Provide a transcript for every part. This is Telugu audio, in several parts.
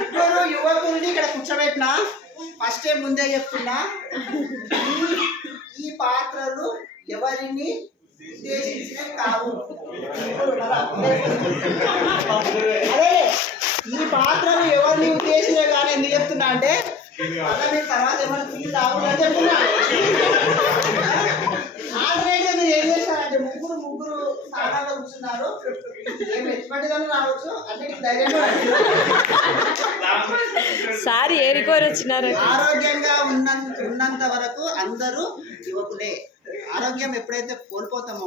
ముగ్గురు యువకుల్ని ఇక్కడ కూర్చోబెట్టినా ఫస్ట్ ముందే చెప్తున్నా, ఈ పాత్రలు ఎవరిని ఉద్దేశించినవి కావు. అదే ఈ పాత్రలు ఎవరిని ఉద్దేశించే కానీ ఎందుకు చెప్తున్నా అంటే అలా మీరు తర్వాత ఏమైనా ఫీల్ రావాలని చెప్తున్నా. ఆల్రెడీ మీరు ఏం చేస్తారంటే ముగ్గురు స్థానాల్లో కూర్చున్నారు, ఏం ఎత్తుపట్టిదని రావచ్చు అన్నిటికీ ధైర్యంగా సారీ ఏరికోరు వచ్చినారు. ఆరోగ్యంగా ఉన్నంత వరకు అందరూ యువకులే. ఆరోగ్యం ఎప్పుడైతే కోల్పోతామో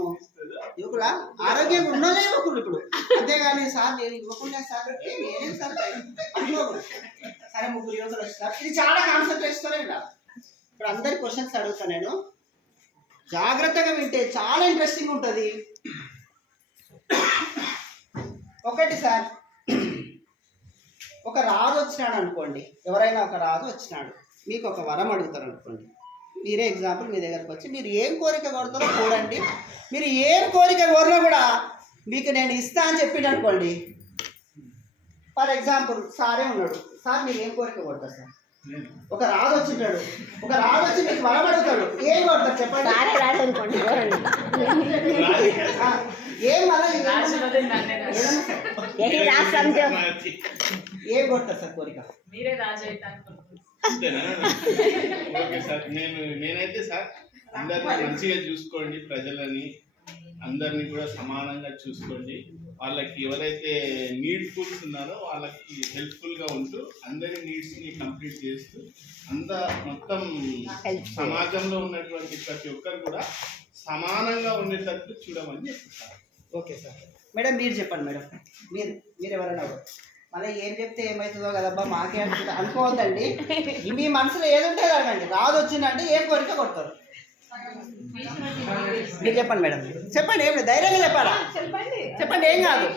యువకుల ఆరోగ్యం ఉన్నదే యువకులు ఇప్పుడు. అంతేగాని సార్ నేను యువకులే సార్ నేనేం సార్ అనుకోకూడదు. సరే ముగ్గురు యువకులు వస్తారు. ఇది చాలా కాన్సన్ట్రేట్స్తోనే వినాలి. ఇప్పుడు అందరి క్వశ్చన్స్ అడుగుతాను నేను, జాగ్రత్తగా వింటే చాలా ఇంట్రెస్టింగ్ ఉంటుంది. ఒకటి సార్, ఒక రాజు వచ్చినాడు అనుకోండి, ఎవరైనా ఒక రాజు వచ్చినాడు, మీకు ఒక వరం అడుగుతారు అనుకోండి. మీరే ఎగ్జాంపుల్ మీ దగ్గరకు వచ్చి మీరు ఏం కోరిక కోరుతారో చూడండి. మీరు ఏం కోరిక కోరినా కూడా మీకు నేను ఇస్తా అని చెప్పిండు అనుకోండి. ఫర్ ఎగ్జాంపుల్ సారే ఉన్నాడు, సార్ మీరు ఏం కోరిక కోరుతారు సార్? ఒక రాజు వచ్చింటాడు, ఒక రాజు వచ్చి మీకు వరం అడుగుతాడు, ఏం కొడతారు చెప్పండి? ఏం ఏం కొడతారు సార్ కోరిక? మీరే రాజు ఓకే సార్, నేనైతే సార్ అందరిని మంచిగా చూసుకోండి, ప్రజలని అందరినీ కూడా సమానంగా చూసుకోండి. వాళ్ళకి ఎవరైతే నీడ్ఫుల్స్ ఉన్నారో వాళ్ళకి హెల్ప్ఫుల్గా ఉంటూ అందరి నీడ్స్ని కంప్లీట్ చేస్తూ మొత్తం సమాజంలో ఉన్నటువంటి ప్రతి ఒక్కరు కూడా సమానంగా ఉండేటట్టు చూడమని చెప్తారు. Okay sir. మేడం మీరు చెప్పండి మేడం, మీరు ఎవరైనా మళ్ళీ ఏం చెప్తే ఏమవుతుందో కదబ్బా మాకే అనుకోవద్దండి. మీ మనసులో ఏది ఉంటే అడగండి. రాజు వచ్చిందంటే ఏం కోరిక కొడతారు మీరు చెప్పండి మేడం, చెప్పండి. ఏం లేదు, ధైర్యంగా చెప్పాలా? చెప్పండి, ఏం కాదు.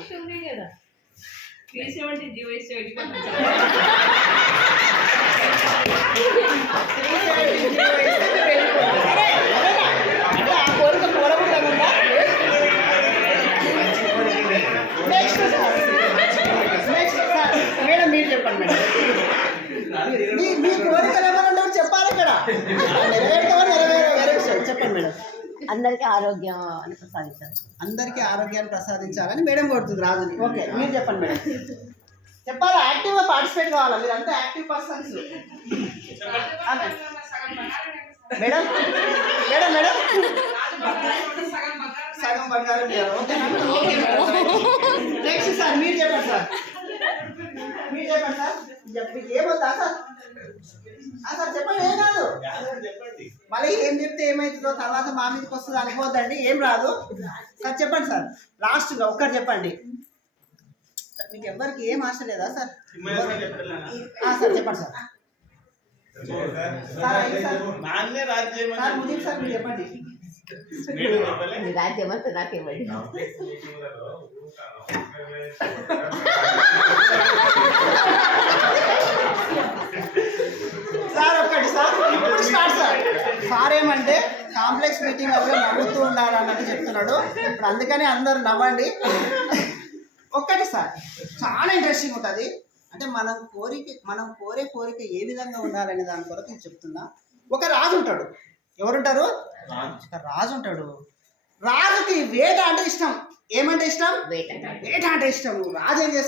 ఆ కోరిక కోరకుండా నెక్స్ట్ సార్, మేడం మీరు చెప్పండి మేడం, మీ కోరికలు ఏమైనా ఉండవు చెప్పాలి ఇక్కడ. నెరవేరుతావా వేరే విషయం. చెప్పండి మేడం. అందరికీ ఆరోగ్యాన్ని ప్రసాదించాలి. అందరికీ ఆరోగ్యాన్ని ప్రసాదించాలని మేడం కొడుతుంది రాజుని. ఓకే మీరు చెప్పండి మేడం. చెప్పాలా? యాక్టివ్గా పార్టిసిపేట్ కావాలా? మీరు అంతా active persons. Madam madam madam సగం బంగారం. Okay madam. నెక్స్ట్ సార్ మీరు చెప్పండి సార్, మీరు చెప్పండి సార్. మీకు ఏమవుతా సార్? సార్ చెప్పండి, ఏం కాదు. మళ్ళీ ఏం చెప్తే ఏమవుతుందో తర్వాత మా మీదకి వస్తుంది అనుకోవద్దండి, ఏం రాదు. సార్ చెప్పండి సార్, లాస్ట్గా ఒక్కటి చెప్పండి. మీకు ఎవరికి ఏం ఆశ లేదా సార్? సార్ చెప్పండి సార్. సార్ ముజీబ్ సార్ మీరు చెప్పండి. రాజ్యం అంతా నాకేమండి. సార్ ఒక్కటి సార్, ఇప్పుడు స్టార్ట్ సార్. సార్ ఏమంటే కాంప్లెక్స్ మీటింగ్ అప్పుడు నవ్వుతూ ఉండాలి అన్నట్టు చెప్తున్నాడు. ఇప్పుడు అందుకని అందరూ నవ్వండి. ఒక్కటి సార్, చాలా ఇంట్రెస్టింగ్ ఉంటుంది. అంటే మనం కోరే కోరిక ఏ విధంగా ఉండాలనే దాని కొరకు నేను చెప్తున్నా. ఒక రాజు ఉంటాడు. ఎవరుంటారు? ఒక రాజు ఉంటాడు. రాజుకి వేట అంటే ఇష్టం. ఏమంటే ఇష్టం? వేట అంటే ఇష్టం. రాజు ఏం చేస్తాడు?